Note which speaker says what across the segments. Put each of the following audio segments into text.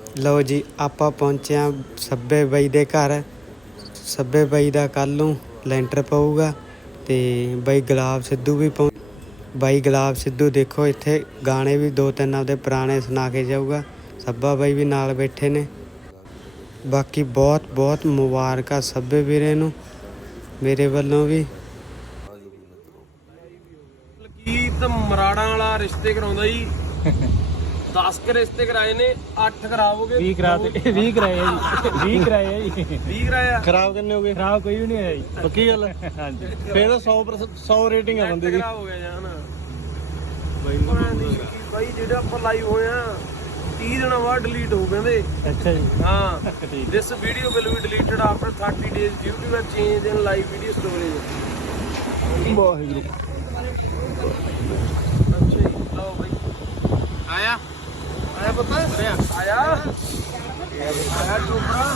Speaker 1: ਲਓ ਜੀ ਆਪਾਂ ਪਹੁੰਚੇ ਹਾਂ ਸੱਬੇ ਬਾਈ ਦੇ ਘਰ। ਸੱਬੇ ਬਾਈ ਦਾ ਕੱਲ੍ਹ ਨੂੰ ਲੈਂਟਰ ਪਊਗਾ ਤੇ ਬਾਈ ਗੁਲਾਬ ਸਿੱਧੂ ਵੀ ਬਾਈ ਗੁਲਾਬ ਸਿੱਧੂ ਦੇਖੋ ਇੱਥੇ ਗਾਣੇ ਵੀ 2-3 ਆਪਦੇ ਪੁਰਾਣੇ ਸੁਣਾ ਕੇ ਜਾਊਗਾ। ਸੱਬਾ ਬਾਈ ਵੀ ਨਾਲ ਬੈਠੇ ਨੇ। ਬਾਕੀ ਬਹੁਤ ਬਹੁਤ ਮੁਬਾਰਕਾਂ ਸੱਬੇ ਵੀਰੇ ਨੂੰ ਮੇਰੇ ਵੱਲੋਂ ਵੀ।
Speaker 2: ਲਕੀਤ ਮਰਾੜਾਂ ਵਾਲਾ ਰਿਸ਼ਤੇ ਕਰਾਉਂਦਾ ਜੀ। 10 ਕੇ ਰਿਸ਼ਤੇ ਕਰਾਏ ਨੇ, 8 ਖਰਾਬ ਹੋ ਗਏ।
Speaker 3: 20 ਕਰਾਏ ਜੀ 20 ਕਰਾਏ ਆ ਜੀ
Speaker 2: 20 ਕਰਾਇਆ।
Speaker 3: ਖਰਾਬ ਕਿੰਨੇ ਹੋ ਗਏ? ਖਰਾਬ ਕੋਈ ਵੀ ਨਹੀਂ ਹੋਇਆ ਜੀ। ਪੱਕੀ ਗੱਲ ਹੈ? ਹਾਂਜੀ। ਫੇਰ ਤਾਂ 100% ਰੇਟਿੰਗ ਆ ਬੰਦੇ ਦੀ।
Speaker 2: ਖਰਾਬ ਹੋ ਗਿਆ ਜਾਨ ਬਾਈ ਜਿਹੜੇ ਆਪਾਂ ਲਾਈਵ ਹੋਏ ਆ 30 ਦਿਨਾਂ ਬਾਅਦ ਡਿਲੀਟ ਹੋ ਕਹਿੰਦੇ।
Speaker 3: ਅੱਛਾ ਜੀ।
Speaker 2: ਹਾਂ this video will be deleted after 30 days due to the change in live video storage.
Speaker 3: Waheguru.
Speaker 2: ਅੱਛਾ ਜੀ ਲਓ ਬਾਈ ਆਇਆ ਪਤਾ ਆਇਆ ਚੋਪੜਾ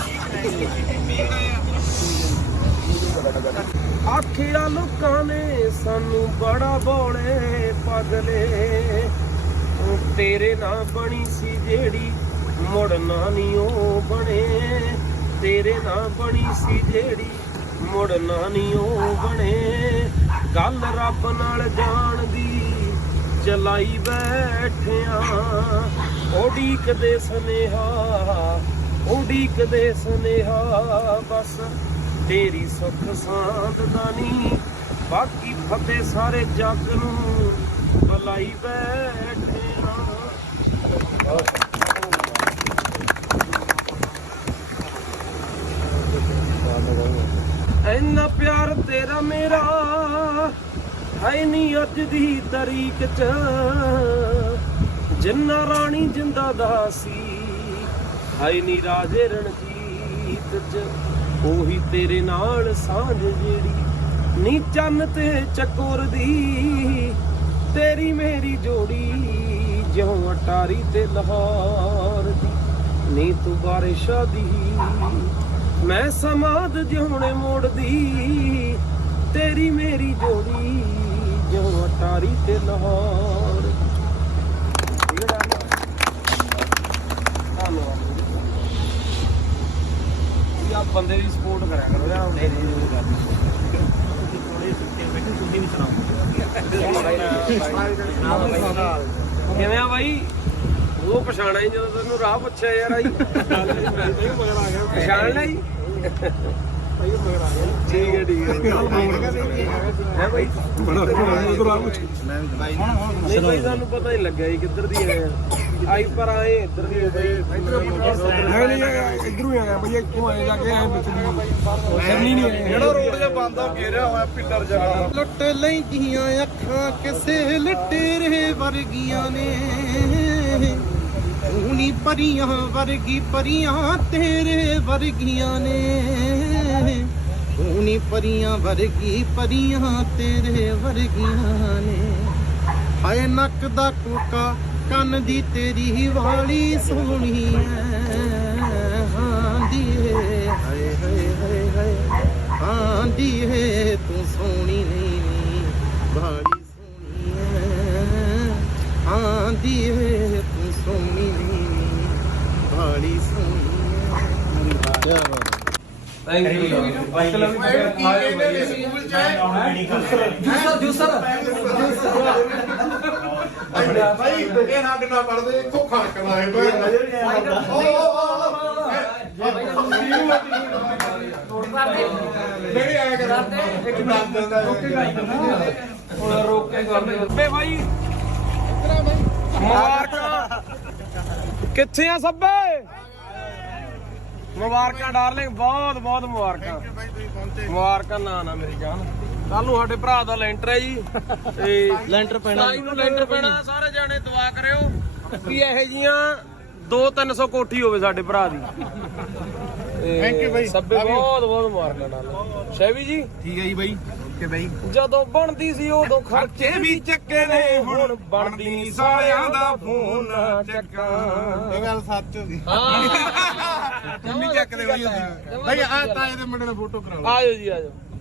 Speaker 2: ਆਖਿਆ ਲੋਕਾਂ ਨੇ ਸਾਨੂੰ ਬੜਾ ਬੋਲੇ ਪਾਗਲੇ। ਤੇਰੇ ਨਾਲ ਬਣੀ ਸੀ ਜਿਹੜੀ ਮੁੜਨਾ ਨੀ ਉਹ ਬਣੇ। ਤੇਰੇ ਨਾਲ ਬਣੀ ਸੀ ਜਿਹੜੀ ਮੁੜਨਾ ਨੀ ਉਹ ਬਣੇ। ਗੱਲ ਰੱਬ ਨਾਲ ਜਾਣ ਦੀ ਚਲਾਈ ਬੈਠਿਆ। ਉਡੀਕਦੇ ਸੁਨੇਹਾ ਉਡੀਕਦੇ ਸੁਨੇਹਾ ਬਸ ਤੇਰੀ ਸੁੱਖ ਸਾਂਦ ਦਾ ਨੀ। ਬਾਕੀ ਫਤਿਹ ਸਾਰੇ ਜੱਗ ਨੂੰ ਬੁਲਾਈ ਬੈਠੇ ਨਾ। ਇੰਨਾ ਪਿਆਰ ਤੇਰਾ ਮੇਰਾ ਹੈ ਨੀ ਅੱਜ ਦੀ ਤਰੀਕ ਚ। ਜਿੰਨਾ ਰਾਣੀ ਜਿੰਦਾ ਦਾ ਸੀ ਹੈ ਨੀ ਰਾਜੇ ਰਣਜੀਤ ਚ। ਉਹੀ ਤੇਰੇ ਨਾਲ ਸਾਂਝ ਜਿਹੜੀ ਨੀ ਚੰਨ ਤੇ ਚਕੋਰ ਦੀ। ਤੇਰੀ ਮੇਰੀ ਜੋੜੀ ਜਿਉਂ ਅਟਾਰੀ ਤੇ ਲਾਹੌਰ ਦੀ। ਨੀ ਤੂੰ ਬਾਰਿਸ਼ਾਂ ਦੀ ਮੈਂ ਸਮਾਦ ਜਿਉਣੇ ਮੋੜਦੀ। ਤੇਰੀ ਮੇਰੀ ਜੋੜੀ ਜਿਉਂ ਅਟਾਰੀ ਤੇ ਲਾਹੌਰ। ਧੰਨਵਾਦ ਬੰਦੇ ਦੀ ਸਪੋਰਟ ਕਰਿਆ ਕਰੋ ਯਾਰ। ਨਹੀਂ ਥੋੜੇ ਸੁੱਕੇ ਬੈਠੇ ਤੁਸੀਂ ਵੀ ਸੁਣਾਓ। ਕਿਵੇਂ ਆ ਬਾਈ? ਉਹ ਪਛਾਣਿਆ ਹੀ ਜਦੋਂ ਤੈਨੂੰ ਰਾਹ ਪੁੱਛਿਆ ਯਾਰ ਆਈ ਪਛਾਣ ਲਿਆ ਜੀ। ਠੀਕ ਹੈ ਠੀਕ ਹੈ ਬਾਈ। ਨਹੀਂ ਬਾਈ ਸਾਨੂੰ ਪਤਾ ਨਹੀਂ ਲੱਗਿਆ ਜੀ ਕਿੱਧਰ ਦੀ ਆਏ ਆਈ ਪਰ ਆਏ ਇੱਧਰ ਦੀ
Speaker 4: ਇਧਰੋਂ ਆਇਆ ਬਈ ਇੱਥੋਂ ਆਏ ਜਾ ਕੇ ਐ ਵਿੱਚ
Speaker 2: ਨਹੀਂ ਜਿਹੜਾ ਰੋਡ ਜਿਹਾ ਬੰਦ ਆ ਘੇਰਿਆ ਹੋਇਆ ਪਿੱਟਰ ਜਗਾ।
Speaker 3: ਲੁੱਟ ਲੈਂਦੀਆਂ ਅੱਖਾਂ ਕਿਸੇ ਲਟੇਰੇ ਵਰਗੀਆਂ ਨੇ। ਤੂੰ ਨੀ ਪਰੀਆਂ ਵਰਗੀ ਪਰੀਆਂ ਤੇਰੇ ਵਰਗੀਆਂ ਨੇ। ਤੂੰ ਨੀ ਪਰੀਆਂ ਵਰਗੀ ਪਰੀਆਂ ਤੇਰੇ ਵਰਗੀਆਂ ਨੇ। ਹਾਏ ਨੱਕ ਦਾ ਕੋਕਾ ਕੰਨ ਦੀ ਤੇਰੀ ਵਾਲੀ ਸੋਹਣੀ ਐ। ਹਾਂ ਦੀਏ ਹਾਏ ਹਾਏ ਹਾਏ ਹਾਏ ਹਾਂ ਦੀਏ ਤੂੰ ਸੋਹਣੀ ਨਹੀਂ ਵਾਲੀ ਸੋਹਣੀ ਐ। ਹਾਂ ਦੀਏ ਤੂੰ ਸੋਹਣੀ ਨਹੀਂ ਵਾਲੀ ਸੋਹਣੀ ਐ।
Speaker 2: ਥੈਂਕ ਯੂ ਜੂਸਰ
Speaker 4: ਭਾਈ ਇਹ ਨਾ ਕਿੰਨਾ ਪੜਦੇ ਇੱਥੋਂ ਖੜਕਣਾ ਹੈ ਨਹੀਂ ਆਇਆ ਕਰਦੇ ਇੱਕ ਦੰਦ ਦਾ
Speaker 2: ਰੋਕ ਕੇ ਕਰਦੇ ਭਾਈ। ਮੁਬਾਰਕਾਂ ਕਿੱਥੇ ਆ ਸੱਬੇ? ਮੁਬਾਰਕਾਂ ਡਾਰਲਿੰਗ ਬਹੁਤ ਬਹੁਤ ਮੁਬਾਰਕਾਂ। ਮੁਬਾਰਕਾਂ ਨਾ ਮੇਰੀ ਜਾਨ। ਕੱਲ ਨੂੰ ਸਾਡੇ ਭਰਾ ਦਾ ਲੈਂਟਰ ਹੈ ਜੀ ਤੇ
Speaker 3: ਲੈਂਟਰ ਪੈਣਾ
Speaker 2: ਲੈਂਟਰ ਪੈਣਾ। ਸਾਰੇ ਜਾਣੇ ਦੁਆ ਕਰਿਓ ਕਿ ਇਹੋ ਜੀਆਂ 200-300 ਕੋਠੀ ਹੋਵੇ ਸਾਡੇ ਭਰਾ ਦੀ। ਥੈਂਕ ਯੂ ਬਾਈ। ਸੱਬੇ ਬਹੁਤ ਬਹੁਤ ਮੁਬਾਰਕਾਂ ਨਾਲ ਸ਼ੈਵੀ ਜੀ।
Speaker 4: ਠੀਕ ਹੈ ਜੀ ਬਾਈ ਓਕੇ ਬਾਈ।
Speaker 2: ਜਦੋਂ ਬਣਦੀ ਸੀ ਉਦੋਂ ਖਰਚੇ ਵੀ ਚੱਕੇ ਨੇ ਹੁਣ ਬਣਦੀ ਨਹੀਂ ਸਾਲਿਆਂ ਦਾ ਫੋਨ ਨਾ ਚੱਕਾਂ।
Speaker 4: ਇਹ ਗੱਲ ਸੱਚ ਹੋ ਗਈ।
Speaker 2: ਹਾਂ
Speaker 4: ਚੱਕਦੇ ਬਾਈ ਆ ਤਾਂ ਇਹਦੇ ਮੁੰਡੇ ਨਾਲ ਫੋਟੋ ਕਰਾਓ।
Speaker 2: ਆਜੋ ਜੀ ਆਜੋ।